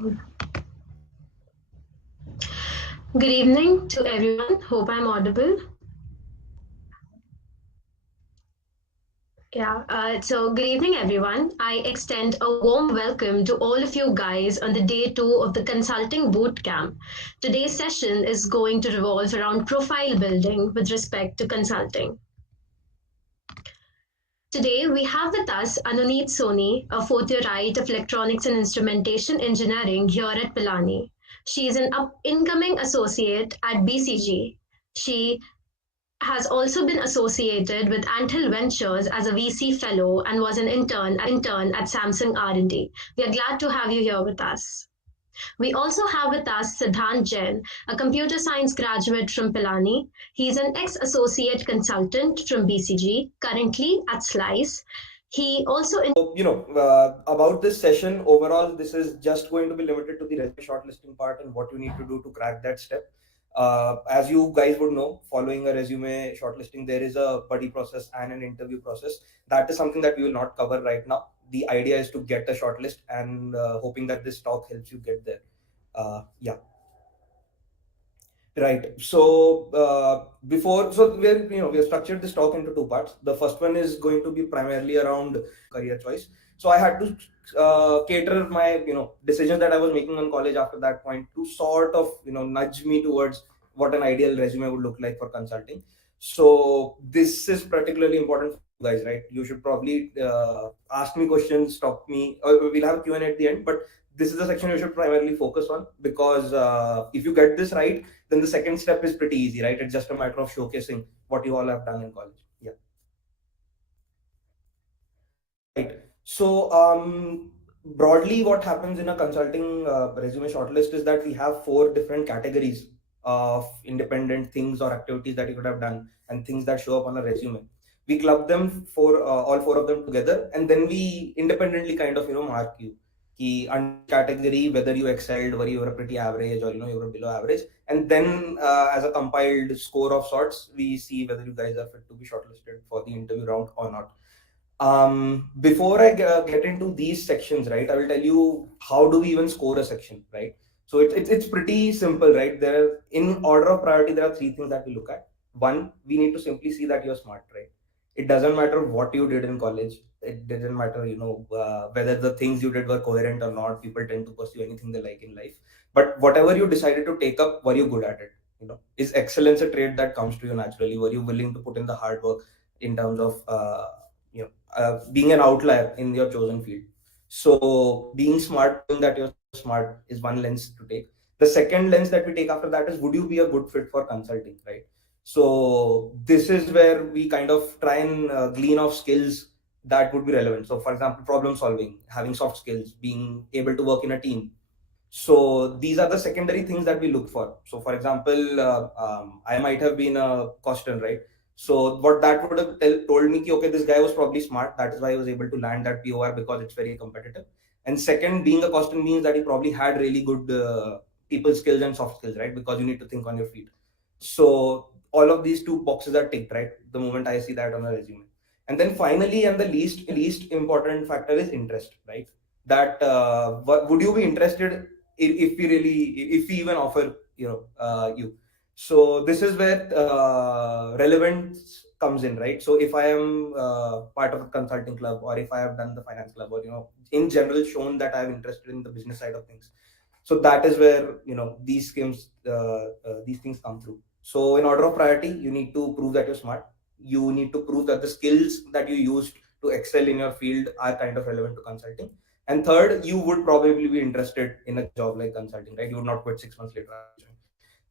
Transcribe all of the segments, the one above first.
Good evening to everyone. Hope I'm audible. Good evening, everyone. I extend a warm welcome to all of you guys on the day two of the Consulting Bootcamp. Today's session is going to revolve around profile building with respect to consulting. Today, we have with us Anuneet Soni, a fourth year right of Electronics and Instrumentation Engineering here at Pilani. She is an incoming associate at BCG. She has also been associated with Anthill Ventures as a VC fellow and was an intern at Samsung R&D. We are glad to have you here with us. We also have with us Siddhant Jain, a computer science graduate from Pilani. He is an ex-associate consultant from BCG, currently at Slice. He also About this session overall, this is just going to be limited to the resume shortlisting part and what you need to do to crack that step. As you guys would know, following a resume shortlisting, there is a buddy process and an interview process. That is something that we will not cover right now. The idea is to get a shortlist and hoping that this talk helps you get there. Yeah. Right. So we have structured this talk into two parts. The first one is going to be primarily around career choice. So I had to cater my decisions that I was making on college after that point to sort of nudge me towards what an ideal resume would look like for consulting. So this is particularly important for you guys, right? You should probably ask me questions, stop me, or we'll have a Q&A at the end. But this is the section you should primarily focus on because if you get this right, then the second step is pretty easy, right? It's just a matter of showcasing what you all have done in college. Yeah. Right. So broadly, what happens in a consulting resume shortlist is that we have four different categories of independent things or activities that you could have done and things that show up on a resume. We club them for all four of them together, and then we independently kind of mark you under category whether you excelled, whether you were pretty average or you were below average, and then as a compiled score of sorts, we see whether you guys are fit to be shortlisted for the interview round or not. Before I get into these sections, right, I will tell you how do we even score a section, right? So it's pretty simple, right? There, in order of priority, there are three things that we look at. One, we need to simply see that you're smart, right? It doesn't matter what you did in college. It doesn't matter, whether the things you did were coherent or not. People tend to pursue anything they like in life. But whatever you decided to take up, were you good at it? Is excellence a trait that comes to you naturally? Were you willing to put in the hard work in terms of being an outlier in your chosen field? So being smart, knowing that you're smart, is one lens to take. The second lens that we take after that is, would you be a good fit for consulting, right? So this is where we kind of try and glean off skills that would be relevant. So for example, problem solving, having soft skills, being able to work in a team. So these are the secondary things that we look for. So for example, I might have been a costan, right? So what that would have told me, okay, this guy was probably smart. That is why he was able to land that POR, because it's very competitive. And second, being a costan means that he probably had really good people skills and soft skills, right? Because you need to think on your feet. So all of these two boxes are ticked, right? The moment I see that on a resume. And then finally, and the least important factor is interest, right? That would you be interested if we even offer you. So this is where relevance comes in, right? So if I am part of a consulting club, or if I have done the finance club, or in general shown that I am interested in the business side of things, so that is where these things come through. So in order of priority, you need to prove that you're smart. You need to prove that the skills that you used to excel in your field are kind of relevant to consulting. And third, you would probably be interested in a job like consulting, right? You would not quit 6 months later.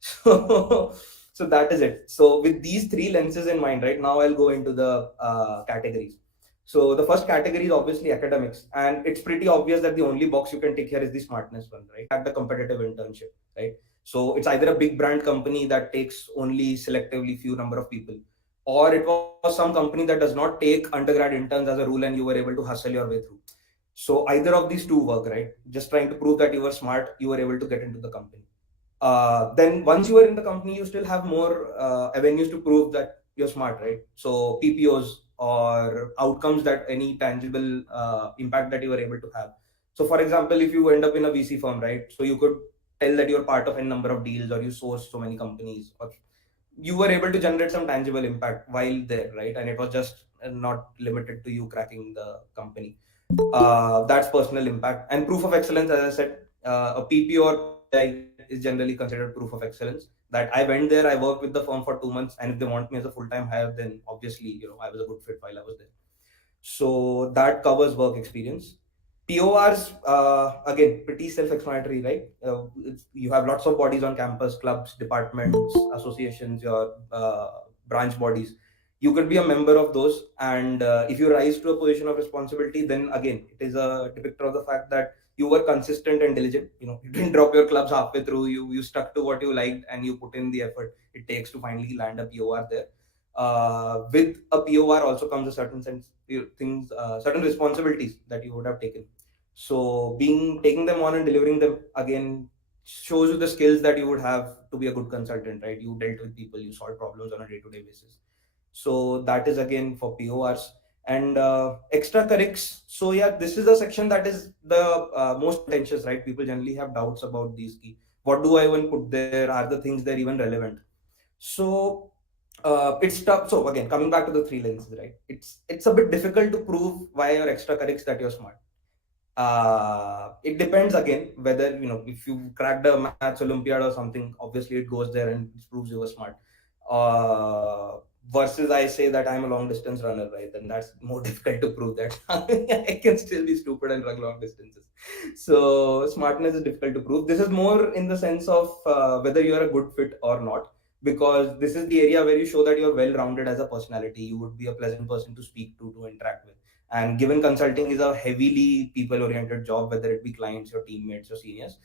So, so that is it. So with these three lenses in mind, right, now I'll go into the categories. So the first category is obviously academics, and it's pretty obvious that the only box you can tick here is the smartness one, right? At the competitive internship, right? So it's either a big brand company that takes only selectively few number of people, or it was some company that does not take undergrad interns as a rule, and you were able to hustle your way through. So either of these two work, right? Just trying to prove that you were smart, you were able to get into the company. Then once you are in the company, you still have more avenues to prove that you're smart, right? So PPOs or outcomes, that any tangible impact that you were able to have. So for example, if you end up in a VC firm, right, so you could tell that you're part of a number of deals, or you source so many companies, or you were able to generate some tangible impact while there, right? And it was just not limited to you cracking the company. That's personal impact. And proof of excellence, as I said, a PPO or PI is generally considered proof of excellence. That I went there, I worked with the firm for 2 months, and if they want me as a full-time hire, then obviously, I was a good fit while I was there. So that covers work experience. PORs, again, pretty self-explanatory, right? You have lots of bodies on campus, clubs, departments, associations, your branch bodies. You could be a member of those, and if you rise to a position of responsibility, then again, it is a depictor of the fact that you were consistent and diligent. You didn't drop your clubs halfway through. You stuck to what you liked, and you put in the effort it takes to finally land a POR there. With a POR also comes a certain sense things, certain responsibilities that you would have taken. So being taking them on and delivering them again shows you the skills that you would have to be a good consultant, right? You dealt with people, you solved problems on a day-to-day basis. So that is again for PORs. And extra currics. So yeah, this is a section that is the most contentious, right? People generally have doubts about these key. What do I even put there? Are the things there even relevant? So it's tough. So again, coming back to the three lenses, right? It's a bit difficult to prove why your extracurriculars that you're smart. It depends again whether if you cracked a maths Olympiad or something. Obviously, it goes there and it proves you were smart. Uh, Versus I say that I'm a long distance runner, right? Then that's more difficult to prove that I can still be stupid and run long distances. So smartness is difficult to prove. This is more in the sense of whether you are a good fit or not, because this is the area where you show that you're well rounded as a personality. You would be a pleasant person to speak to interact with. And given consulting is a heavily people oriented job, whether it be clients, your teammates, or seniors,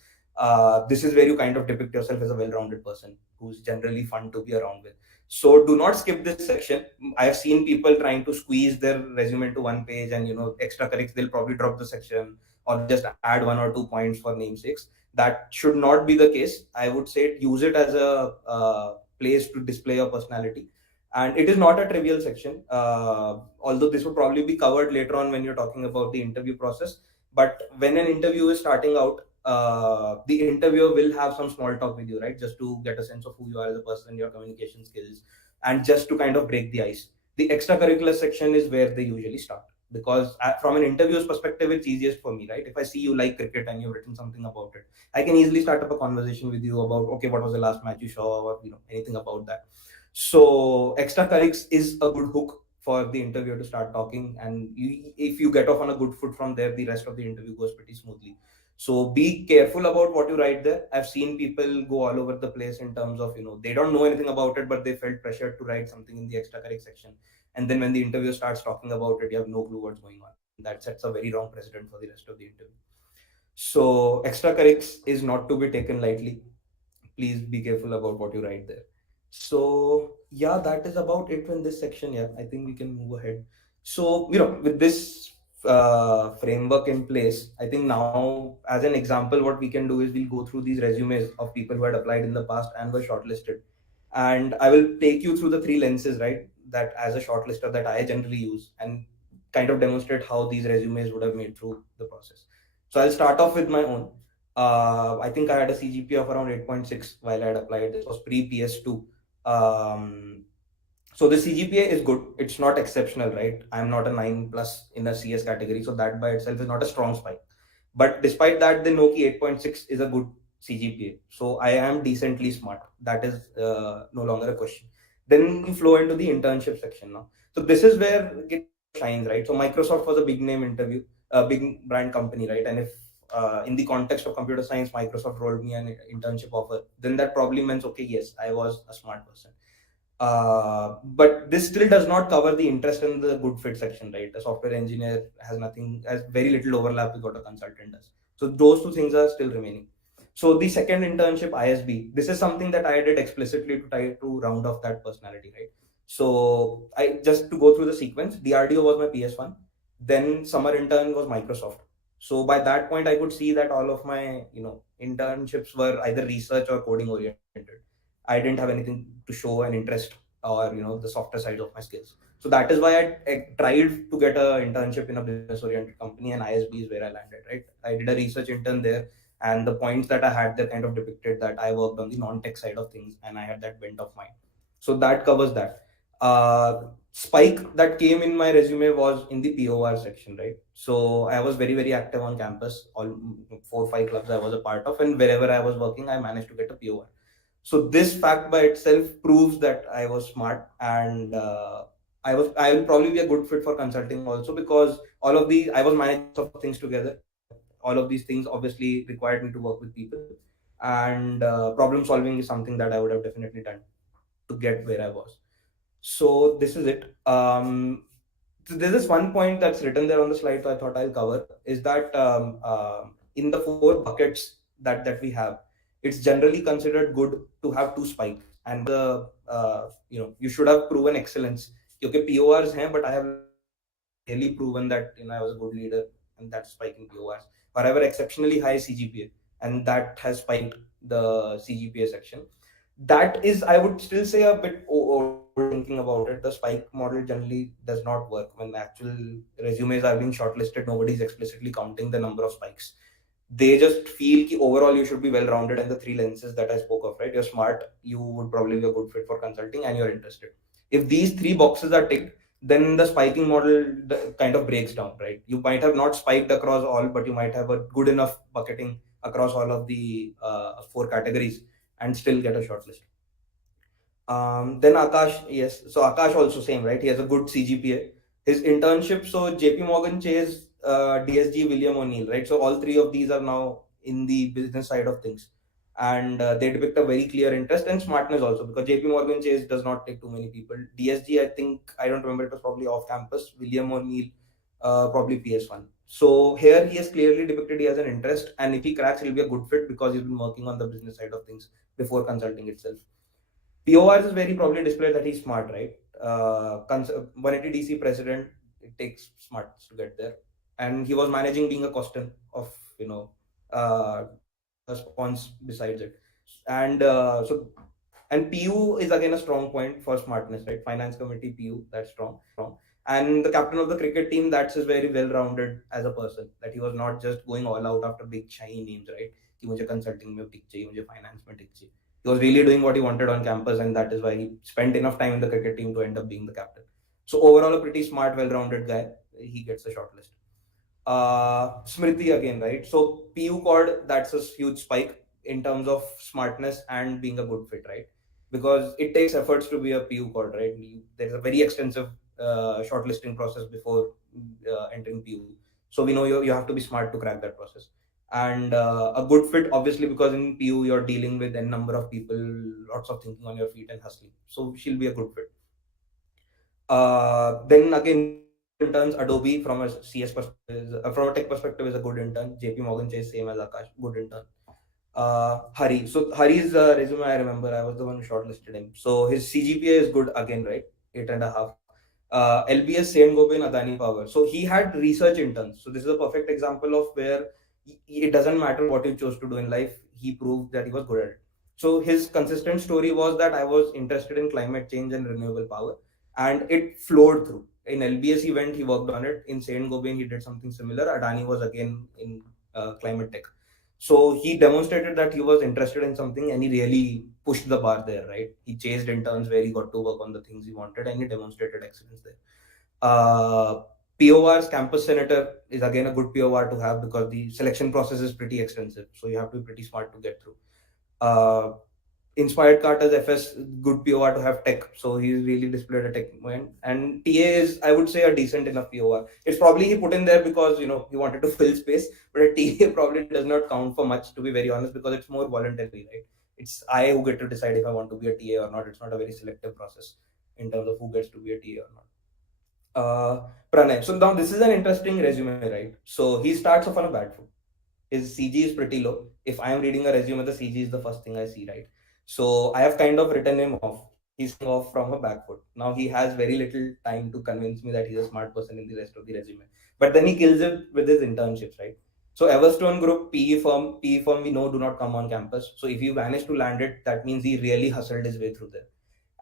this is where you kind of depict yourself as a well rounded person who's generally fun to be around with. So do not skip this section. I have seen people trying to squeeze their resume into one page, and extracurriculars, they'll probably drop the section or they'll just add 1 or 2 points for namesakes. That should not be the case. I would say use it as a place to display your personality. And it is not a trivial section, although this would probably be covered later on when you're talking about the interview process. But when an interview is starting out, the interviewer will have some small talk with you, right? Just to get a sense of who you are as a person, your communication skills, and just to kind of break the ice. The extracurricular section is where they usually start, because from an interviewer's perspective, it's easiest for me, right? If I see you like cricket and you've written something about it, I can easily start up a conversation with you about, okay, what was the last match you saw, or anything about that. So extracurrics is a good hook for the interviewer to start talking, and if you get off on a good foot from there, the rest of the interview goes pretty smoothly. So be careful about what you write there. I've seen people go all over the place in terms of they don't know anything about it, but they felt pressured to write something in the extracurric section, and then when the interviewer starts talking about it, you have no clue what's going on. That sets a very wrong precedent for the rest of the interview. So extracurrics is not to be taken lightly. Please be careful about what you write there. So yeah, that is about it in this section. Yeah, I think we can move ahead. So with this framework in place, I think now, as an example, what we can do is we'll go through these resumes of people who had applied in the past and were shortlisted, and I will take you through the three lenses, right, that as a shortlister that I generally use, and kind of demonstrate how these resumes would have made through the process. So I'll start off with my own. I think I had a CGPA of around 8.6 while I had applied. This was pre PS2. So the CGPA is good. It's not exceptional, right? I'm not a 9 plus in a CS category, so that by itself is not a strong spike. But despite that, the Noki 8.6 is a good CGPA. So I am decently smart. That is no longer a question. Then you flow into the internship section now. So this is where it shines, right? So Microsoft was a big name interview, a big brand company, right? And if in the context of computer science, Microsoft rolled me an internship offer, then that probably means, okay, yes, I was a smart person. But this still does not cover the interest in the good fit section, right? A software engineer has very little overlap with what a consultant does. So those two things are still remaining. So the second internship, ISB, this is something that I did explicitly to try to round off that personality, right? So I just to go through the sequence, DRDO was my PS1, then summer intern was Microsoft. So by that point, I could see that all of my internships were either research or coding oriented. I didn't have anything to show an interest or the softer sides of my skills. So that is why I tried to get a internship in a business oriented company, and ISB is where I landed, right? I did a research intern there, and the points that I had there kind of depicted that I worked on the non-tech side of things and I had that bent of mind. So that covers that. Spike that came in my resume was in the POR section, right? So I was very, very active on campus. All 4 or 5 clubs I was a part of, and wherever I was working, I managed to get a POR. So this fact by itself proves that I was smart, and I will probably be a good fit for consulting also, because all of these I was managing lots of things together. All of these things obviously required me to work with people, and problem solving is something that I would have definitely done to get where I was. So this is it. So there's this one point that's written there on the slide, so I thought I'll cover, is that in the 4 buckets that we have, it's generally considered good to have 2 spikes, and the you should have proven excellence. Okay, PORs hain, but I have really proven that I was a good leader, and that's spiking PORs. Or I have an exceptionally high CGPA, and that has spiked the CGPA section. That is, I would still say, a bit overthinking about it. The spike model generally does not work. When the actual resumes are being shortlisted, nobody's explicitly counting the number of spikes. They just feel that overall you should be well rounded, and the 3 lenses that I spoke of, right? You're smart, you would probably be a good fit for consulting, and you're interested. If these 3 boxes are ticked, then the spiking model kind of breaks down, right? You might have not spiked across all, but you might have a good enough bucketing across all of the 4 categories and still get a shortlist. Then Akash, yes. So Akash also same, right? He has a good CGPA. His internship, so JP Morgan Chase, DSG, William O'Neill, right? So all 3 of these are now in the business side of things. And they depict a very clear interest and smartness also, because JP Morgan Chase does not take too many people. DSG, I think, I don't remember, it was probably off campus. William O'Neill, probably PS1. So here he has clearly depicted he has an interest, and if he cracks, he'll be a good fit because he's been working on the business side of things before consulting itself. PORs is very probably displayed that he's smart, right? 180 DC president, it takes smarts to get there. And he was managing being a coston of, response besides it. And and PU is again a strong point for smartness, right? Finance committee, PU, that's strong. And the captain of the cricket team, that's is very well rounded as a person, that he was not just going all out after big shiny names, right? कि मुझे consulting में टिक चाहिए, मुझे finance में टिक चाहिए. He was really doing what he wanted on campus, and that is why he spent enough time in the cricket team to end up being the captain. So overall, a pretty smart, well-rounded guy. He gets a shortlist. Smriti again, right? So PU chord, that's a huge spike in terms of smartness and being a good fit, right? Because it takes efforts to be a PU chord, right? There's a very extensive shortlisting process before entering PU. So we know you have to be smart to crack that process. And a good fit, obviously, because in PU you're dealing with a number of people, lots of thinking on your feet and hustling. So she'll be a good fit. Then again, interns, Adobe from a CS perspective, from a tech perspective, is a good intern. JP Morgan Chase, same as Akash, good intern. Hari. So Hari's resume, I remember, I was the one who shortlisted him. So his CGPA is good again, right? 8.5. LBS, Saint Gobain, Adani Power. So he had research interns. So this is a perfect example of where it doesn't matter what you chose to do in life. He proved that he was good at it. So his consistent story was that I was interested in climate change and renewable power, and it flowed through. In LBS, he went, he worked on it. In Saint Gobain, he did something similar. Adani was again in climate tech. So he demonstrated that he was interested in something, and he really pushed the bar there, right? He chased interns where he got to work on the things he wanted, and he demonstrated excellence there. POR's campus senator is again a good POR to have, because the selection process is pretty extensive. So you have to be pretty smart to get through. Inspired Carter's FS, good POR to have tech. So he's really displayed a tech mind. And TA is, I would say, a decent enough POR. It's probably he put in there because, he wanted to fill space, but a TA probably does not count for much, to be very honest, because it's more voluntary, right? It's I who get to decide if I want to be a TA or not. It's not a very selective process in terms of who gets to be a TA or not. Pranay. So now this is an interesting resume, right? So he starts off on a bad foot. His CG is pretty low. If I am reading a resume, the CG is the first thing I see, right? So I have kind of written him off. He's off from a back foot. Now he has very little time to convince me that he's a smart person in the rest of the resume. But then he kills it with his internships, right? So Everstone Group, PE firm we know do not come on campus. So if he managed to land it, that means he really hustled his way through there.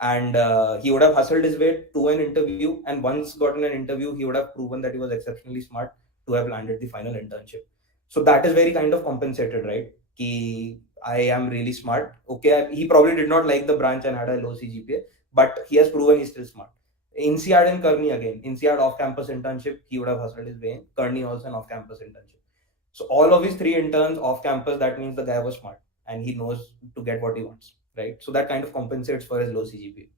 and he would have hustled his way to an interview, and once gotten an interview he would have proven that he was exceptionally smart to have landed the final internship. So that is very kind of compensated, right? Ki I am really smart. Okay, he probably did not like the branch and had a low CGPA, but he has proven he's still smart. INSEAD and Kearney again. INSEAD off-campus internship, he would have hustled his way in. Kearney also an off-campus internship. So all of his three interns off-campus, that means the guy was smart and he knows to get what he wants, right? So that kind of compensates for his low CGPA.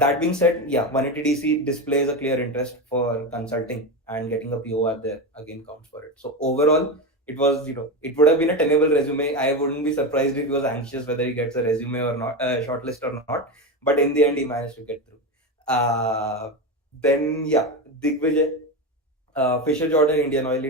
That being said, yeah, 180DC displays a clear interest for consulting, and getting a POR there again counts for it. So overall, it was, it would have been a tenable resume. I wouldn't be surprised if he was anxious whether he gets a resume or not, shortlist or not. But in the end, he managed to get through. Then yeah, Digvijay, Fisher Jordan, Indian Oil,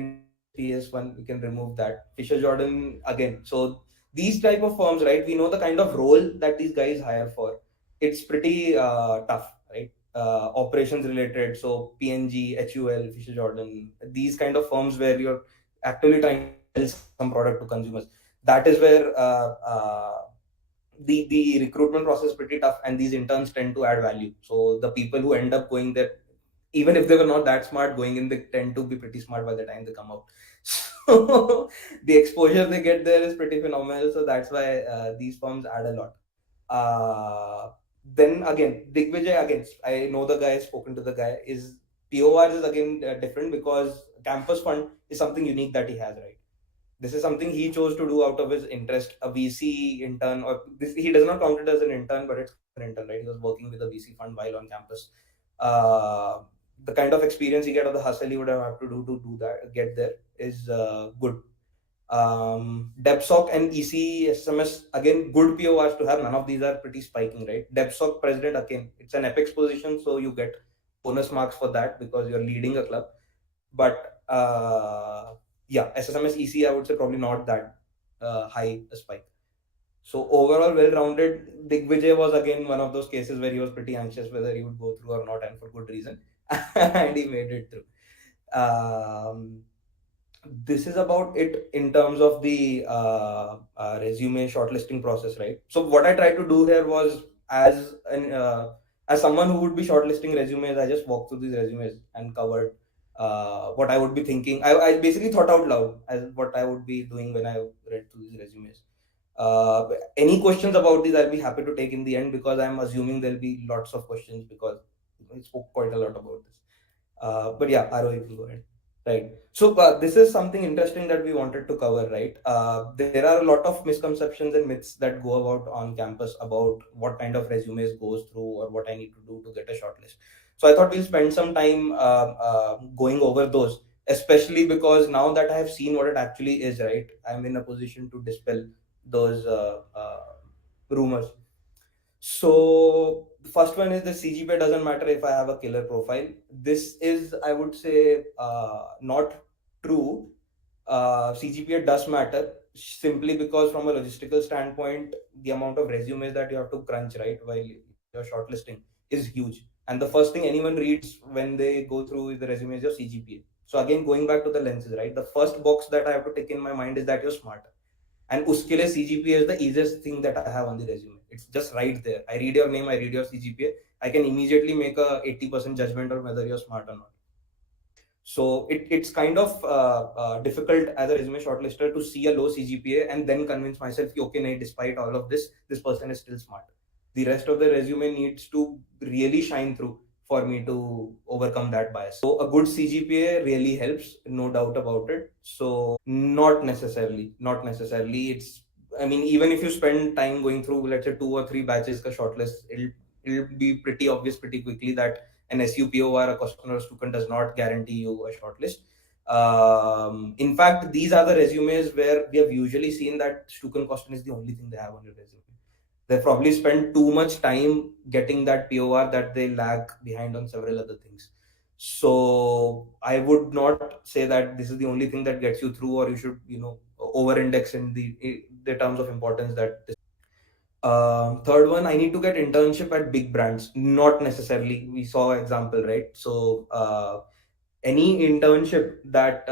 PS1, we can remove that. Fisher Jordan again. So these type of firms, right? We know the kind of role that these guys hire for. It's pretty tough, right? Operations related. So PNG, HUL, Fisher Jordan, these kind of firms where you're actually trying to sell some product to consumers. That is where the recruitment process is pretty tough, and these interns tend to add value. So the people who end up going there, even if they were not that smart going in, they tend to be pretty smart by the time they come out. So the exposure they get there is pretty phenomenal. So that's why these firms add a lot. Then again, Digvijay, again, I know the guy, spoken to the guy, is PORs is again different because campus fund is something unique that he has, right? This is something he chose to do out of his interest. A VC intern, or this, he does not count it as an intern, but it's an intern, right? He was working with a VC fund while on campus. Uh, the kind of experience he get or the hustle he would have to do to do that, get there, is good. DebSoc and ECSMS, again, good PORs to have. None of these are pretty spiking, right? DebSoc president, again, it's an epics position, so you get bonus marks for that because you're leading a club. But yeah, SSMS EC, I would say probably not that high a spike. So overall, well-rounded. Digvijay was again one of those cases where he was pretty anxious whether he would go through or not, and for good reason, and he made it through. Um, this is about it in terms of the resume shortlisting process, right? So what I tried to do here was, as someone who would be shortlisting resumes, I just walked through these resumes and covered what I would be thinking. I basically thought out loud as what I would be doing when I read through these resumes. Any questions about these, I'll be happy to take in the end, because I'm assuming there'll be lots of questions because we spoke quite a lot about this. But yeah, Aro, you can go ahead. Right. So this is something interesting that we wanted to cover, right? There are a lot of misconceptions and myths that go about on campus about what kind of resumes goes through or what I need to do to get a shortlist. So I thought we'll spend some time going over those, especially because now that I have seen what it actually is, right? I'm in a position to dispel those rumors. So the first one is the CGPA doesn't matter if I have a killer profile. This is, I would say, not true. CGPA does matter, simply because from a logistical standpoint, the amount of resumes that you have to crunch, right, while you're shortlisting is huge. And the first thing anyone reads when they go through the resume is your CGPA. So again, going back to the lenses, right? The first box that I have to take in my mind is that you're smart. And uske liye CGPA is the easiest thing that I have on the resume. It's just right there. I read your name, I read your CGPA. I can immediately make a 80% judgment on whether you're smart or not. So it's kind of difficult as a resume shortlister to see a low CGPA and then convince myself, okay, nahi, despite all of this person is still smart. The rest of the resume needs to really shine through for me to overcome that bias. So a good CGPA really helps, no doubt about it. So not necessarily, not necessarily. It's, I mean, even if you spend time going through, let's say, 2 or 3 batches ka shortlist, it'll be pretty obvious pretty quickly that an SUPOR, a customer token, does not guarantee you a shortlist. In fact, these are the resumes where we have usually seen that Stukan Costin is the only thing they have on your resume. They probably spend too much time getting that POR that they lag behind on several other things. So I would not say that this is the only thing that gets you through, or you should, over index in the terms of importance that this. Third one, I need to get internship at big brands. Not necessarily. We saw example, right? So any internship that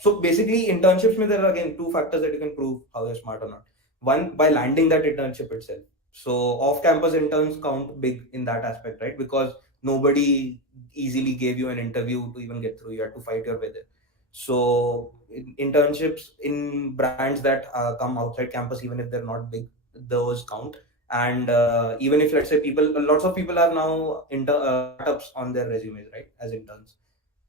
so basically internships, there are again 2 factors that you can prove how you're smart or not. One, by landing that internship itself. So off-campus interns count big in that aspect, right? Because nobody easily gave you an interview to even get through. You had to fight your way there. So internships in brands that come outside campus, even if they're not big, those count. And even if, let's say, lots of people are now startups on their resumes, right, as interns.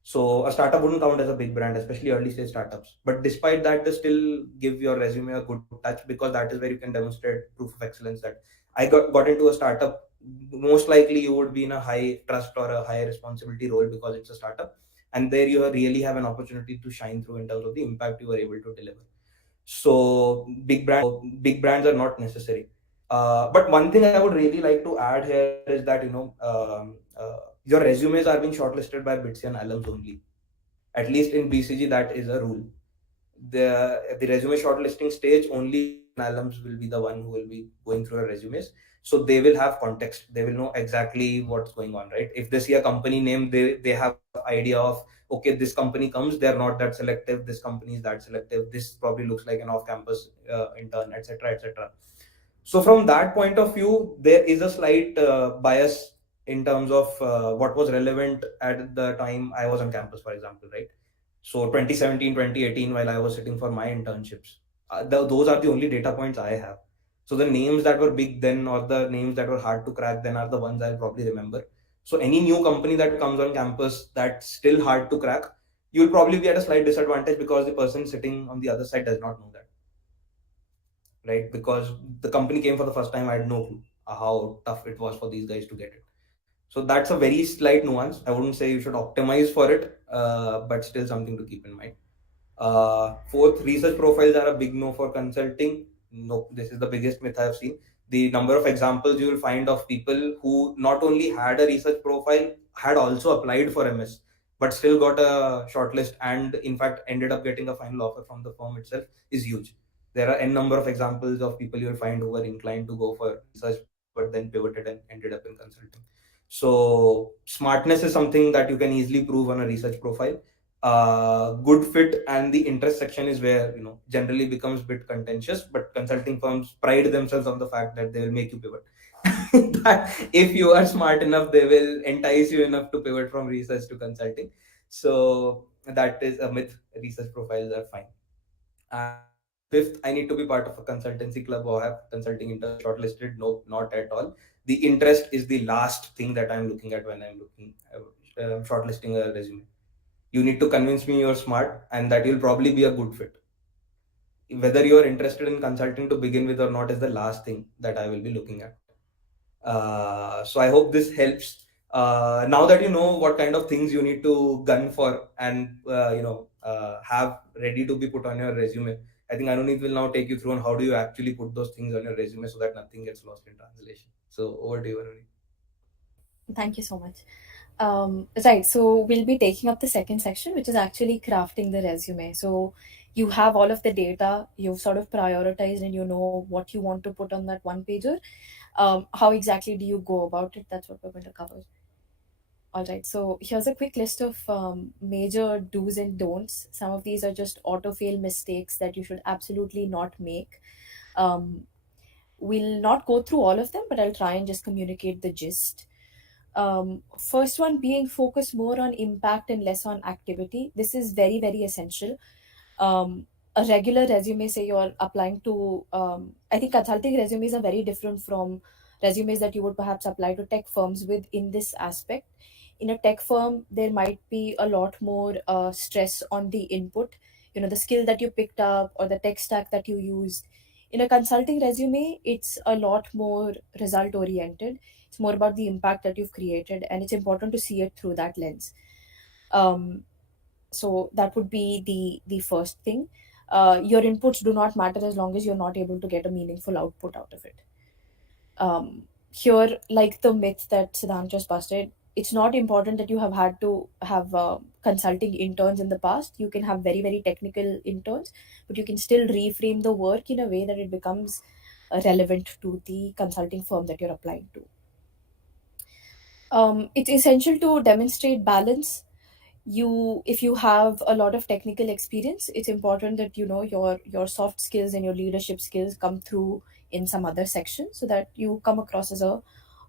So a startup wouldn't count as a big brand, especially early stage startups. But despite that, they still give your resume a good touch, because that is where you can demonstrate proof of excellence that got into a startup. Most likely you would be in a high trust or a high responsibility role because it's a startup. And there you really have an opportunity to shine through in terms of the impact you were able to deliver. So big brands are not necessary. But one thing I would really like to add here is that, your resumes are being shortlisted by Bitsian alums only. At least in BCG, that is a rule. The resume shortlisting stage, only Bitsian alums will be the one who will be going through your resumes. So they will have context. They will know exactly what's going on, right? If they see a company name, they have idea of, okay, this company comes, they're not that selective. This company is that selective. This probably looks like an off-campus intern, etc., etc. So from that point of view, there is a slight bias in terms of what was relevant at the time I was on campus, for example, right? So 2017, 2018, while I was sitting for my internships, those are the only data points I have. So the names that were big then, or the names that were hard to crack then, are the ones I'll probably remember. So any new company that comes on campus that's still hard to crack, you'll probably be at a slight disadvantage because the person sitting on the other side does not know that, right? Because the company came for the first time, I had no clue how tough it was for these guys to get it. So that's a very slight nuance. I wouldn't say you should optimize for it, but still something to keep in mind. Fourth, research profiles are a big no for consulting. No, this is the biggest myth I've seen. The number of examples you will find of people who not only had a research profile, had also applied for MS, but still got a shortlist and in fact ended up getting a final offer from the firm itself, is huge. There are n number of examples of people you will find who were inclined to go for research, but then pivoted and ended up in consulting. So smartness is something that you can easily prove on a research profile. Good fit and the interest section is where, generally becomes a bit contentious, but consulting firms pride themselves on the fact that they will make you pivot. That if you are smart enough, they will entice you enough to pivot from research to consulting. So that is a myth. Research profiles are fine. And fifth, I need to be part of a consultancy club or have consulting interns shortlisted. No, not at all. The interest is the last thing that I'm looking at when I'm looking shortlisting a resume. You need to convince me you're smart and that you'll probably be a good fit. Whether you're interested in consulting to begin with or not is the last thing that I will be looking at. So I hope this helps. Now that you know what kind of things you need to gun for and have ready to be put on your resume, I think Anunit will now take you through on how do you actually put those things on your resume so that nothing gets lost in translation. So over to you, Anunit. Thank you so much. Right, so we'll be taking up the second section, which is actually crafting the resume. So you have all of the data, you've sort of prioritized, and you know what you want to put on that one pager. How exactly do you go about it? That's what we're going to cover. All right, so here's a quick list of major do's and don'ts. Some of these are just auto fail mistakes that you should absolutely not make. Um, we'll not go through all of them, but I'll try and just communicate the gist. First one being focus more on impact and less on activity. This is very, very essential. A regular resume, say you're applying to, I think consulting resumes are very different from resumes that you would perhaps apply to tech firms with in this aspect. In a tech firm, there might be a lot more stress on the input, the skill that you picked up or the tech stack that you used. In a consulting resume, it's a lot more result oriented. It's more about the impact that you've created, and it's important to see it through that lens. um, so that would be the first thing. Your inputs do not matter as long as you're not able to get a meaningful output out of it. Here, like the myth that Siddhant just busted, it's not important that you have had to have consulting interns in the past. You can have very, very technical interns, but you can still reframe the work in a way that it becomes relevant to the consulting firm that you're applying to. It's essential to demonstrate balance. If you have a lot of technical experience, it's important that your soft skills and your leadership skills come through in some other section, so that you come across as a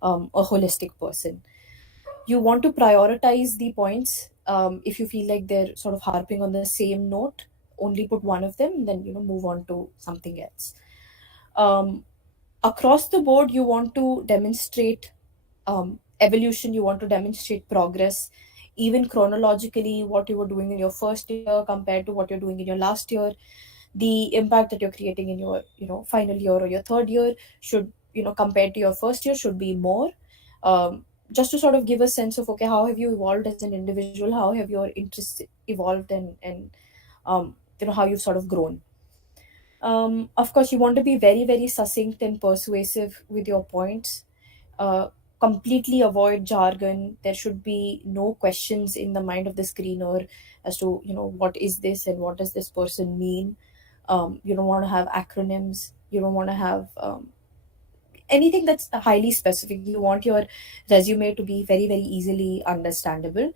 holistic person. You want to prioritize the points. If you feel like they're sort of harping on the same note, only put one of them, and then move on to something else. um, Across the board, you want to demonstrate evolution, you want to demonstrate progress, even chronologically, what you were doing in your first year compared to what you're doing in your last year. The impact that you're creating in your final year or your third year should, compared to your first year, should be more. Just to sort of give a sense of, okay, how have you evolved as an individual, how have your interests evolved, and how you've sort of grown. Of course, you want to be very, very succinct and persuasive with your points. Completely avoid jargon. There should be no questions in the mind of the screener as to, what is this and what does this person mean. You don't want to have acronyms. You don't want to have anything that's highly specific. You want your resume to be very, very easily understandable.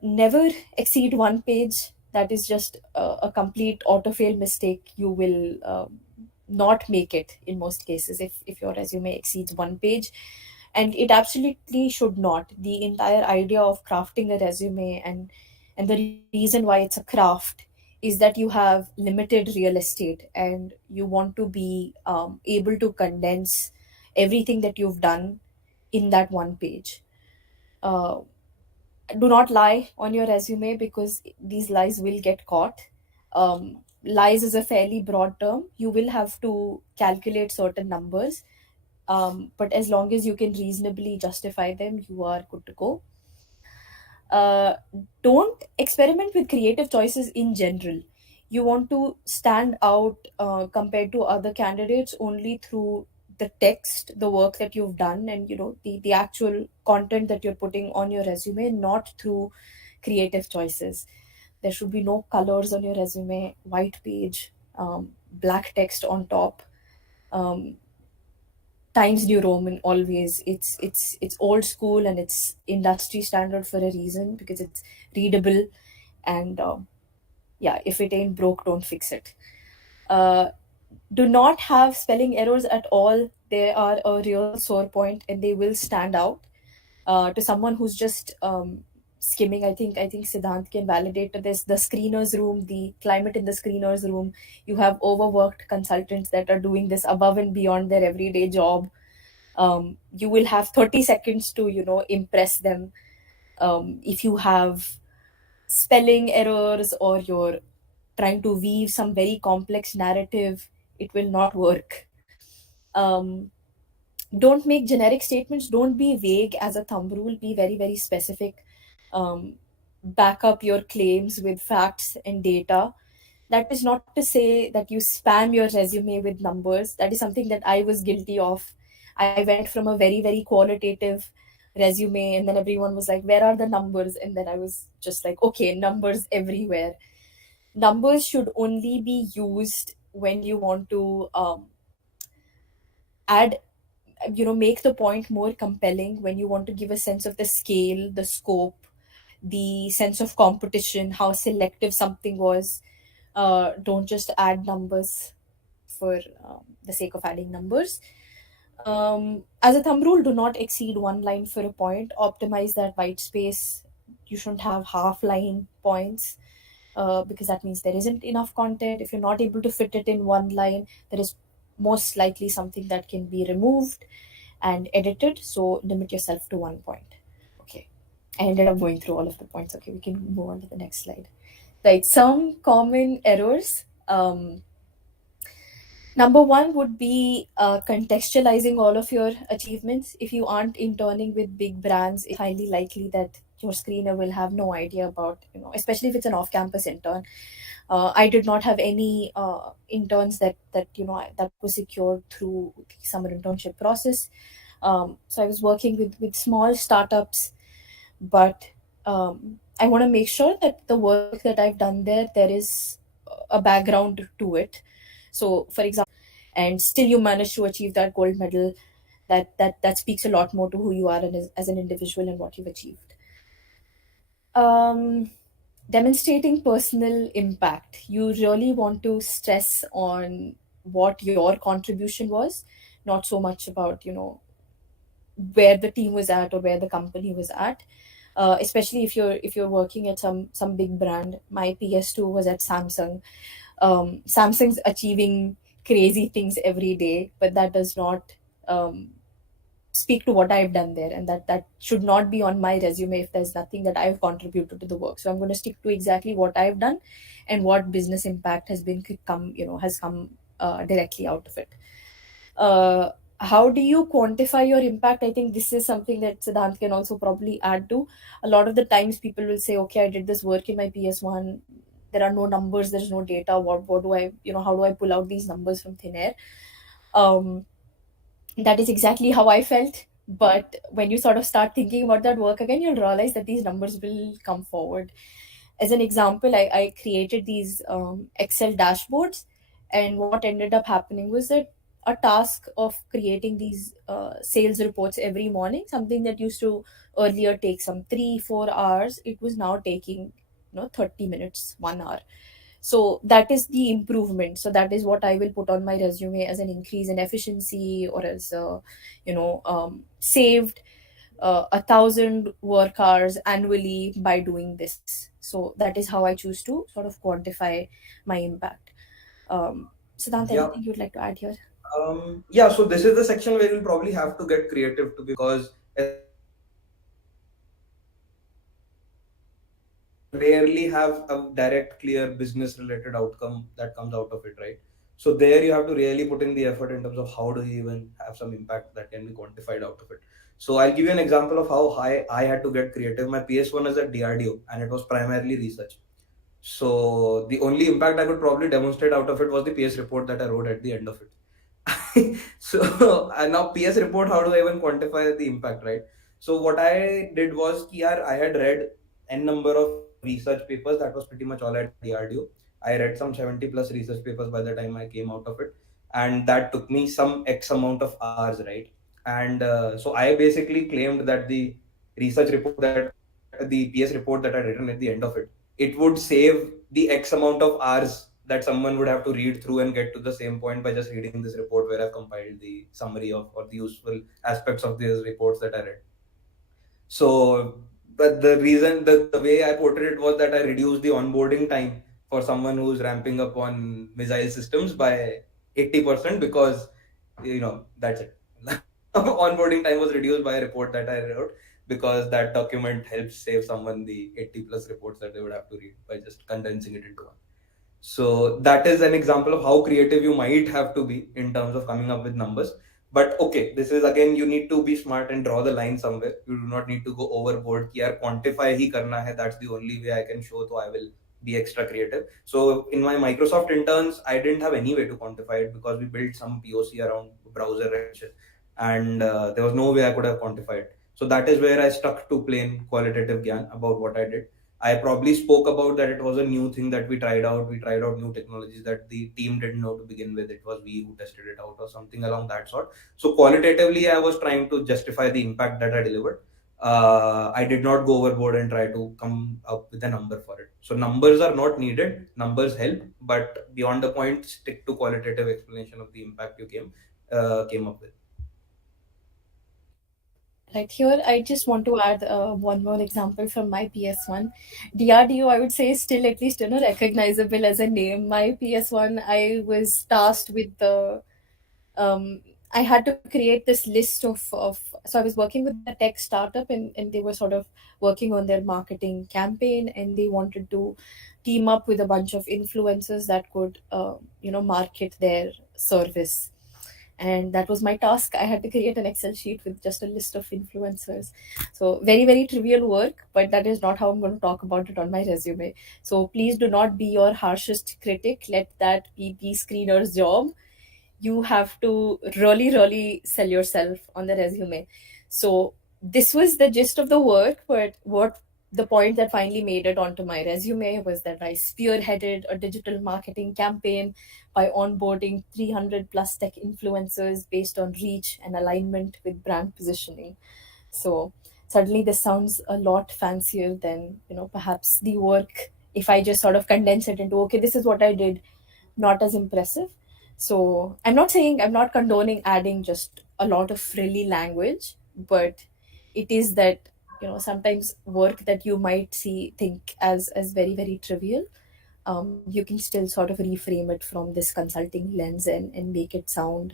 Never exceed one page. That is just a complete auto fail mistake. You will not make it in most cases if your resume exceeds one page, and it absolutely should not. The entire idea of crafting a resume, and the reason why it's a craft, is that you have limited real estate, and you want to be able to condense everything that you've done in that one page. Uh, do not lie on your resume, because these lies will get caught. Lies is a fairly broad term. You will have to calculate certain numbers, but as long as you can reasonably justify them, you are good to go. uh, don't experiment with creative choices in general. You want to stand out compared to other candidates only through the text, the work that you've done, and the actual content that you're putting on your resume, not through creative choices. There should be no colors on your resume, white page, black text on top, um, Times New Roman always. It's old school, and it's industry standard for a reason, because it's readable. And yeah, if it ain't broke, don't fix it. uh, do not have spelling errors at all. They are a real sore point, and they will stand out to someone who's just skimming. I think Siddhant can validate to this. The screeners room, the climate in the screeners room, you have overworked consultants that are doing this above and beyond their everyday job. You will have 30 seconds to impress them. If you have spelling errors, or you're trying to weave some very complex narrative, it will not work. um, don't make generic statements. Don't be vague as a thumb rule. Be very, very specific. Back up your claims with facts and data. That is not to say that you spam your resume with numbers. That is something that I was guilty of. I went from a very, very qualitative resume, and then everyone was like, where are the numbers? And then I was just like, okay, numbers everywhere. Numbers should only be used when you want to add, make the point more compelling, when you want to give a sense of the scale, the scope, the sense of competition, how selective something was. Don't just add numbers for the sake of adding numbers. As a thumb rule, do not exceed one line for a point. Optimize that white space. You shouldn't have half line points, because that means there isn't enough content. If you're not able to fit it in one line, there is most likely something that can be removed and edited. So limit yourself to one point. Okay. I ended up going through all of the points. Okay, we can move on to the next slide. Right. Some common errors. Number one would be contextualizing all of your achievements. If you aren't interning with big brands, it's highly likely that your screener will have no idea about, especially if it's an off-campus intern. I did not have any interns that was secured through the summer internship process. So I was working with small startups, but I want to make sure that the work that I've done there is a background to it. So, for example, and still you manage to achieve that gold medal. That speaks a lot more to who you are as an individual and what you've achieved. Um, Demonstrating personal impact. You really want to stress on what your contribution was, not so much about, where the team was at or where the company was at. Especially if you're working at some big brand. My PS2 was at Samsung. Samsung's achieving crazy things every day, but that does not um, speak to what I've done there, and that should not be on my resume if there's nothing that I've contributed to the work. So I'm going to stick to exactly what I've done and what business impact has come directly out of it. uh, how do you quantify your impact? I think this is something that Siddhant can also probably add to. A lot of the times people will say, okay, I did this work in my PS1. There are no numbers, there's no data. What do I, how do I pull out these numbers from thin air? Um, that is exactly how I felt. But when you sort of start thinking about that work again, you'll realize that these numbers will come forward. As an example, I created these Excel dashboards, and what ended up happening was that a task of creating these sales reports every morning, something that used to earlier take some 3-4 hours, it was now taking 30 minutes, 1 hour. So that is the improvement. So that is what I will put on my resume as an increase in efficiency, or as saved 1,000 work hours annually by doing this. So that is how I choose to sort of quantify my impact. Siddhant, Yeah. anything you'd like to add here? Yeah, so this is the section where you'll probably have to get creative to, because especially in consulting, you rarely have a direct, clear business related outcome that comes out of it, right? So there you have to really put in the effort in terms of how do you even have some impact that can be quantified out of it. So I'll give you an example of how high I had to get creative. My PS1 is at DRDO and it was primarily research. So the only impact I could probably demonstrate out of it was the PS report that I wrote at the end of it. So and now PS report, how do I even quantify the impact, right? So what I did was, yeah, I had read n number of research papers. That was pretty much all at DRDO. I read some 70 plus research papers by the time I came out of it, and that took me some X amount of hours, right? And so I basically claimed that the research report the PS report that I written at the end of it would save the X amount of hours that someone would have to read through and get to the same point by just reading this report where I've compiled the summary of or the useful aspects of these reports that I read. So, but the reason the way I portrayed it was that I reduced the onboarding time for someone who's ramping up on missile systems by 80% because that's it. Onboarding time was reduced by a report that I wrote because that document helps save someone the 80 plus reports that they would have to read by just condensing it into one. So that is an example of how creative you might have to be in terms of coming up with numbers. But okay, this is again, you need to be smart and draw the line somewhere. You do not need to go overboard. Ki yaar, quantify hi karna hai. That's the only way I can show. So I will be extra creative. So in my Microsoft interns, I didn't have any way to quantify it because we built some POC around browser retention, and there was no way I could have quantified. So that is where I stuck to plain qualitative gyan about what I did. I probably spoke about that it was a new thing that we tried out. We tried out new technologies that the team didn't know to begin with. It was we who tested it out or something along that sort. So qualitatively, I was trying to justify the impact that I delivered. I did not go overboard and try to come up with a number for it. So numbers are not needed. Numbers help, but beyond the point, stick to qualitative explanation of the impact you came up with. Right here, I just want to add one more example from my PS1. DRDO, I would say, is still at least recognizable as a name. My PS1, I was tasked with the um, I had to create this list of so I was working with a tech startup, and they were sort of working on their marketing campaign, and they wanted to team up with a bunch of influencers that could market their service. And that was my task. I had to create an Excel sheet with just a list of influencers. So very, very trivial work, but that is not how I'm going to talk about it on my resume. So please do not be your harshest critic. Let that be the screener's job. You have to really, really sell yourself on the resume. So this was the gist of the work, but what the point that finally made it onto my resume was that I spearheaded a digital marketing campaign by onboarding 300 plus tech influencers based on reach and alignment with brand positioning. So suddenly this sounds a lot fancier than, perhaps the work, if I just sort of condense it into, okay, this is what I did, not as impressive. So I'm not condoning adding just a lot of frilly language, but it is that, sometimes work that you might see think as very very trivial, you can still sort of reframe it from this consulting lens and make it sound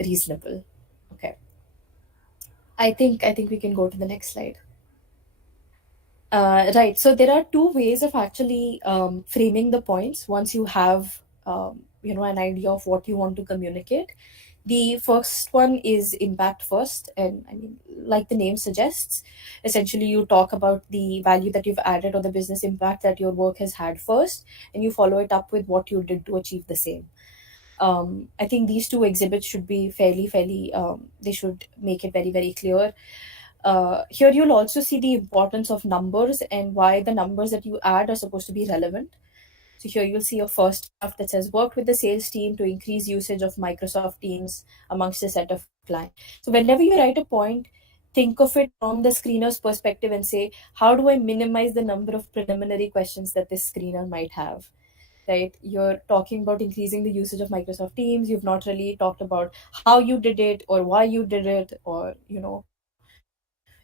reasonable. Okay, I think we can go to the next slide. Right. So there are two ways of actually framing the points once you have, an idea of what you want to communicate. The first one is impact first. And I mean, like the name suggests, essentially you talk about the value that you've added or the business impact that your work has had first, and you follow it up with what you did to achieve the same. I think these two exhibits should be fairly, they should make it very, very clear. Here you'll also see the importance of numbers and why the numbers that you add are supposed to be relevant. So here you'll see a first draft that says worked with the sales team to increase usage of Microsoft Teams amongst a set of clients. So whenever you write a point, think of it from the screener's perspective and say, how do I minimize the number of preliminary questions that this screener might have? Right? You're talking about increasing the usage of Microsoft Teams. You've not really talked about how you did it or why you did it, or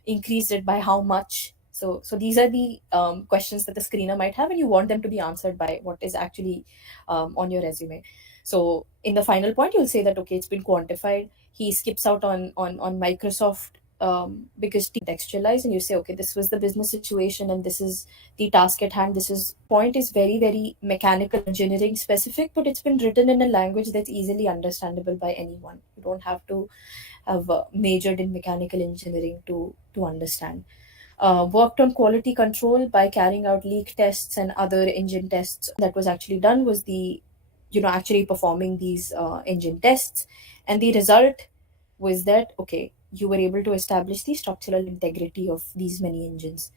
increased it by how much. So these are the questions that the screener might have, and you want them to be answered by what is actually on your resume. So in the final point, you'll say that, okay, it's been quantified. He skips out on Microsoft, because contextualize, and you say, okay, this was the business situation and this is the task at hand. This is point is very very mechanical engineering specific, but it's been written in a language that's easily understandable by anyone. You don't have to have majored in mechanical engineering to understand. Worked on quality control by carrying out leak tests and other engine tests. That was actually done was the, actually performing these engine tests, and the result was that, okay, you were able to establish the structural integrity of these many engines.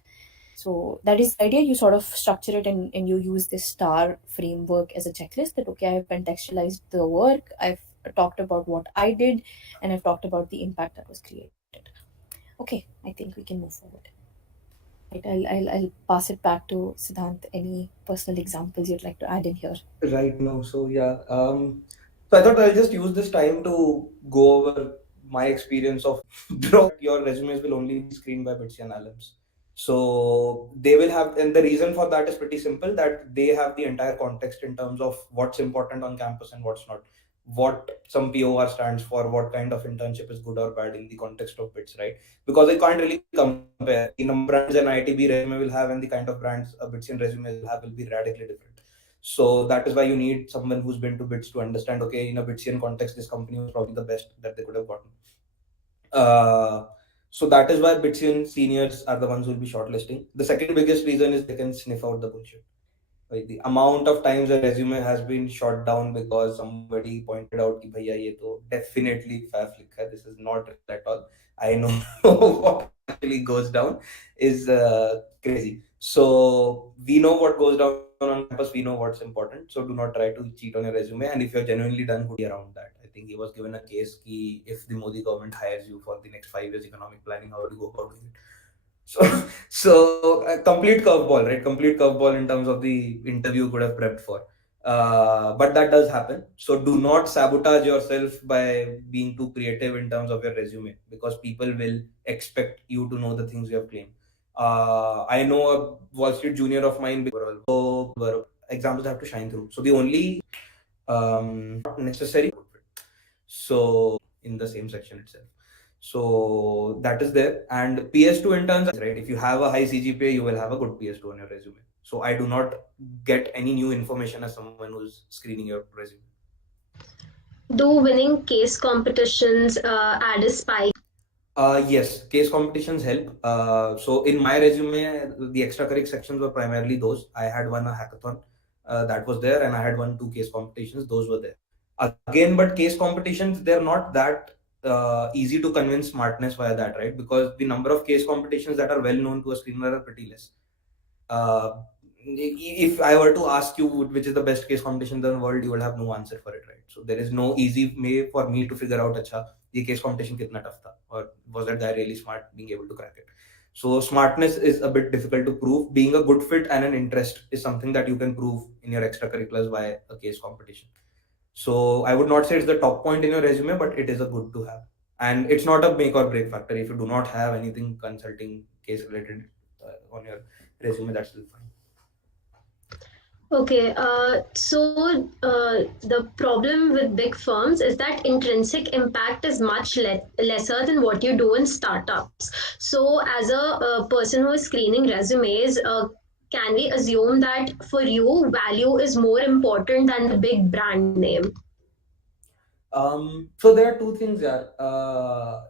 So that is the idea. You sort of structure it, and you use this star framework as a checklist that, okay, I've contextualized the work, I've talked about what I did, and I've talked about the impact that was created. Okay, I think we can move forward. Right, I'll pass it back to Siddhant. Any personal examples you'd like to add in here? Right, no. So yeah. So I thought I'll just use this time to go over my experience of your resumes will only be screened by Bitsi and alums. So they will have, and the reason for that is pretty simple, that they have the entire context in terms of what's important on campus and what's not, what some POR stands for, what kind of internship is good or bad in the context of BITS, right? Because I can't really compare the number of brands an ITB resume will have and the kind of brands a BITSian resume will have will be radically different. So that is why you need someone who's been to BITS to understand, okay, in a BITSian context, this company was probably the best that they could have gotten. So that is why BITSian seniors are the ones who will be shortlisting. The second biggest reason is they can sniff out the bullshit. Like the amount of times a resume has been shot down because somebody pointed out कि भैया ये तो definitely faff लिखा है, this is not real at all. I know what actually goes down is crazy. So we know what goes down on campus, we know what's important. So do not try to cheat on your resume. And if you're genuinely done, good around that. I think he was given a case कि if the Modi government hires you for the next 5 years economic planning, how do you go about doing it? So, so a complete curveball, right? Complete curveball in terms of the interview you could have prepped for. But that does happen. So do not sabotage yourself by being too creative in terms of your resume, because people will expect you to know the things you have claimed. I know a Wall Street junior of mine, so examples have to shine through. So the only not necessary. So in the same section itself. So that is there. And PS2 interns, right? If you have a high CGPA, you will have a good PS2 on your resume. So I do not get any new information as someone who's screening your resume. Do winning case competitions add a spike? Yes, case competitions help. So in my resume, the extracurricular sections were primarily those. I had one a hackathon that was there, and I had one two case competitions. Those were there. Again, but case competitions, they're not that easy to convince smartness via that, right? Because the number of case competitions that are well known to a screener are pretty less. Uh, if I were to ask you which is the best case competition in the world, you will have no answer for it, right? So there is no easy way for me to figure out, acha, ये case competition कितना tough था, or was that guy really smart being able to crack it. So smartness is a bit difficult to prove. Being a good fit and an interest is something that you can prove in your extracurriculars by a case competition. So I would not say it's the top point in your resume, but it is a good to have. And it's not a make or break factor. If you do not have anything consulting case related on your resume, that's still fine. Okay, so the problem with big firms is that intrinsic impact is much lesser than what you do in startups. So, as a person who is screening resumes, can we assume that for you, value is more important than the big brand name? So there are two things, yeah.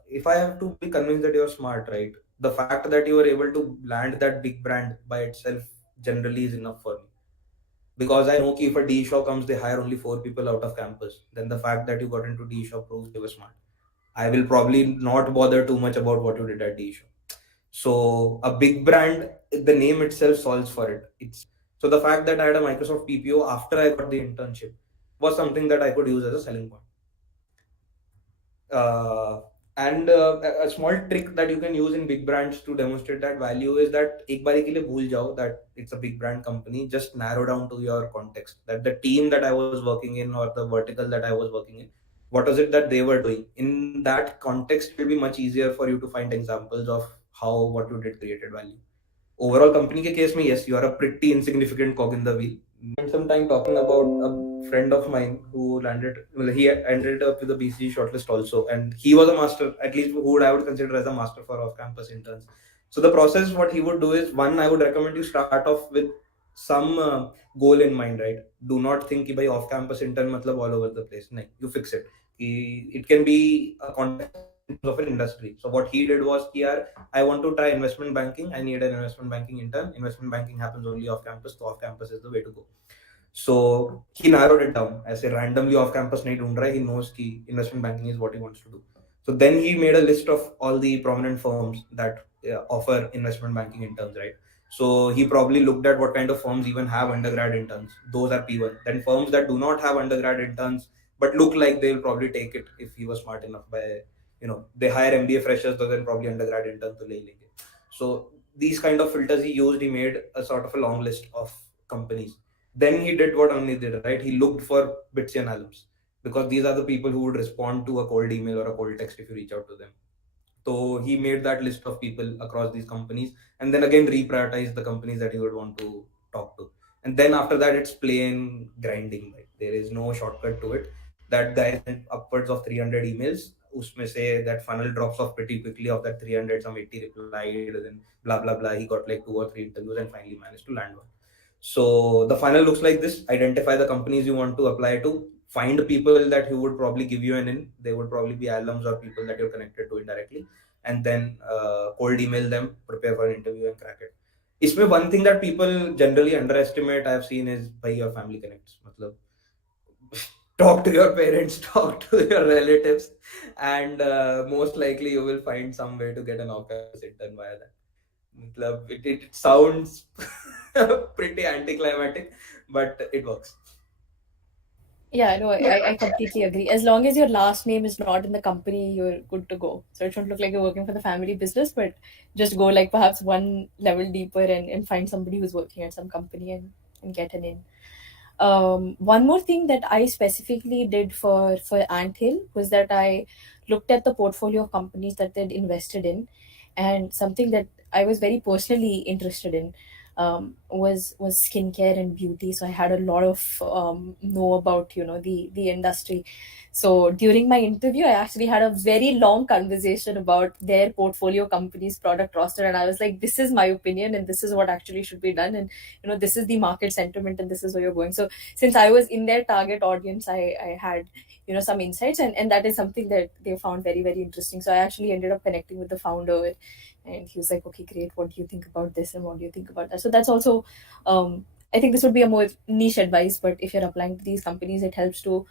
If I have to be convinced that you're smart, right? The fact that you were able to land that big brand by itself generally is enough for me. Because I know if a D shop comes, they hire only 4 people out of campus. Then the fact that you got into D shop proves you were smart. I will probably not bother too much about what you did at D shop. So a big brand, the name itself solves for it. It's so the fact that I had a Microsoft PPO after I got the internship was something that I could use as a selling point. Uh, and a small trick that you can use in big brands to demonstrate that value is that एक बारी के लिए भूल जाओ that it's a big brand company. Just narrow down to your context that the team that I was working in or the vertical that I was working in, what was it that they were doing. In that context, it will be much easier for you to find examples of how what you did created value. Overall company के case में, yes, you are a pretty insignificant cog in the wheel. Spent some time talking about a friend of mine who landed, well, he ended up with the BCG shortlist also, and he was a master, at least who I would consider as a master for off-campus interns. So the process, what he would do is, one, I would recommend you start off with some goal in mind, right? Do not think कि भाई off-campus intern मतलब all over the place. नहीं, you fix it. It can be a context of an industry. So what he did was, यार, I want to try investment banking. I need an investment banking intern. Investment banking happens only off campus, so off campus is the way to go. So he narrowed it down. As a randomly off campus nahi dhoond raha, he knows ki investment banking is what he wants to do. So then he made a list of all the prominent firms that offer investment banking interns, right? So he probably looked at what kind of firms even have undergrad interns. Those are P1. Then firms that do not have undergrad interns but look like they'll probably take it if he was smart enough by, they hire MBA freshers, so then probably undergrad intern to le lenge. So these kind of filters he used, he made a sort of a long list of companies. Then he did what Amni did, right? He looked for bits and alums because these are the people who would respond to a cold email or a cold text if you reach out to them. So he made that list of people across these companies and then again reprioritized the companies that he would want to talk to. And then after that, it's plain grinding. Like, there is no shortcut to it. That guy sent upwards of 300 emails. Usme se that funnel drops off pretty quickly. Of that 300, some 80 replied, then blah blah blah. He got like 2 or 3 interviews and finally managed to land one. So the funnel looks like this: identify the companies you want to apply to, find people that who would probably give you an in. They would probably be alums or people that you're connected to indirectly, and then cold email them, prepare for an interview, and crack it. इसमें one thing that people generally underestimate I've seen is by your family connects. मतलब talk to your parents, talk to your relatives, and most likely you will find some way to get an off-campus intern via that. It sounds pretty anticlimactic, but it works. Yeah, no, I completely agree. As long as your last name is not in the company, you're good to go. So it shouldn't look like you're working for the family business, but just go like perhaps one level deeper and find somebody who's working at some company and get an in. One more thing that I specifically did for Anthill was that I looked at the portfolio of companies that they'd invested in, and something that I was very personally interested in was skincare and beauty. So I had a lot of know about the industry. So during my interview, I actually had a very long conversation about their portfolio companies' product roster, and I was like, "This is my opinion, and this is what actually should be done, and this is the market sentiment, and this is where you're going." So since I was in their target audience, I had some insights, and that is something that they found very very interesting. So I actually ended up connecting with the founder, and he was like, "Okay, great. What do you think about this, and what do you think about that?" So that's also, I think this would be a more niche advice, but if you're applying to these companies, it helps to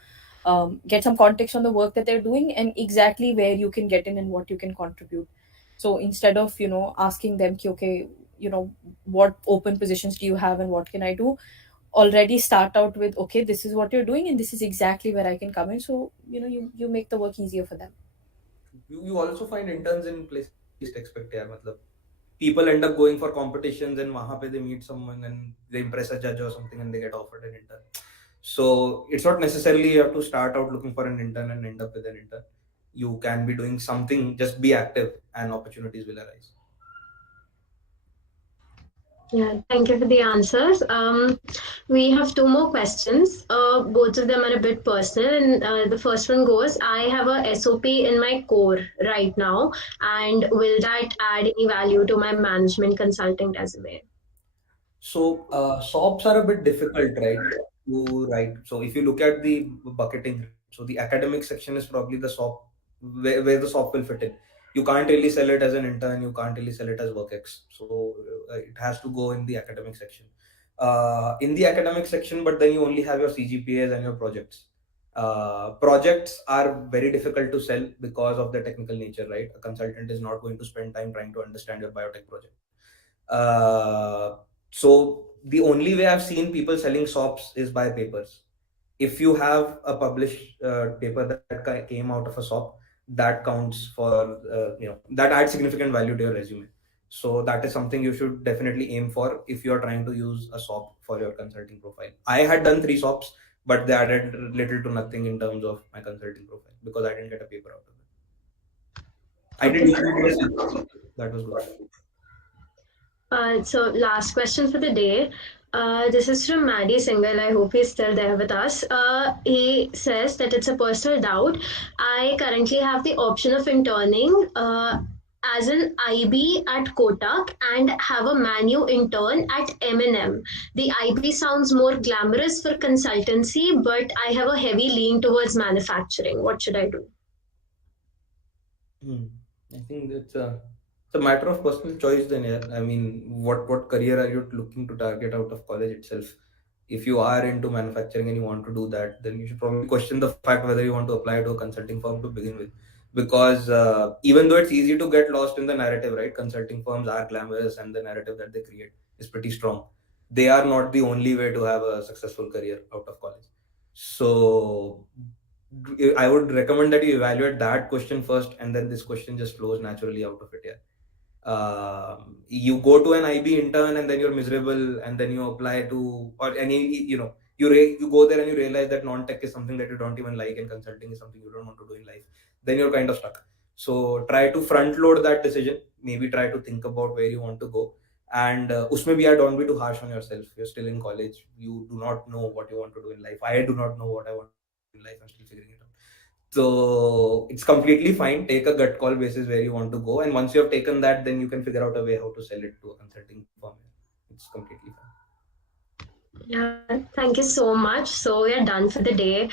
get some context on the work that they're doing and exactly where you can get in and what you can contribute. So instead of asking them, okay, what open positions do you have and what can I do, already start out with, okay, this is what you're doing and this is exactly where I can come in. So you make the work easier for them. You also find interns in places you least expect. Yeah, matlab, people end up going for competitions and wahan pe they meet someone and they impress a judge or something and they get offered an intern. So it's not necessarily you have to start out looking for an intern and end up with an intern. You can be doing something, just be active and opportunities will arise. Yeah, thank you for the answers. We have two more questions. Both of them are a bit personal, and the first one goes: I have a SOP in my core right now, and will that add any value to my management consulting resume? So SOPs are a bit difficult, right, to write. So if you look at the bucketing, so the academic section is probably the SOP where the SOP will fit in. You can't really sell it as an intern. You can't really sell it as WorkX. So it has to go in the academic section. In the academic section, but then you only have your CGPAs and your projects. Projects are very difficult to sell because of the technical nature, right? A consultant is not going to spend time trying to understand your biotech project. So the only way I've seen people selling SOPs is by papers. If you have a published paper that came out of a SOP, that counts for that adds significant value to your resume. So that is something you should definitely aim for if you are trying to use a SOP for your consulting profile. I had done 3 SOPs, but they added little to nothing in terms of my consulting profile because I didn't get a paper out of it. I did Okay. use it for a CGPA. That was good. So last question for the day. This is from Maddie Singhal. I hope he's still there with us. He says that it's a personal doubt. I currently have the option of interning as an IB at Kotak and have a Manu intern at M&M. The IB sounds more glamorous for consultancy, but I have a heavy lean towards manufacturing. What should I do? Hmm. I think it's a matter of personal choice then, yeah. I mean, what career are you looking to target out of college itself? If you are into manufacturing and you want to do that, then you should probably question the fact whether you want to apply to a consulting firm to begin with. Because even though it's easy to get lost in the narrative, right? Consulting firms are glamorous and the narrative that they create is pretty strong. They are not the only way to have a successful career out of college. So I would recommend that you evaluate that question first, and then this question just flows naturally out of it. Yeah. You go to an IB intern and then you're miserable, and then you apply to or any you go there and you realize that non-tech is something that you don't even like, and consulting is something you don't want to do in life. Then you're kind of stuck. So try to front load that decision. Maybe try to think about where you want to go, and usme bhi don't be too harsh on yourself. You're still in college. You do not know what you want to do in life. I do not know what I want to do in life. I'm still figuring it out. So it's completely fine. Take a gut call basis where you want to go, and once you have taken that, then you can figure out a way how to sell it to a consulting firm. It's completely fine. Yeah, thank you so much. So we are done for the day.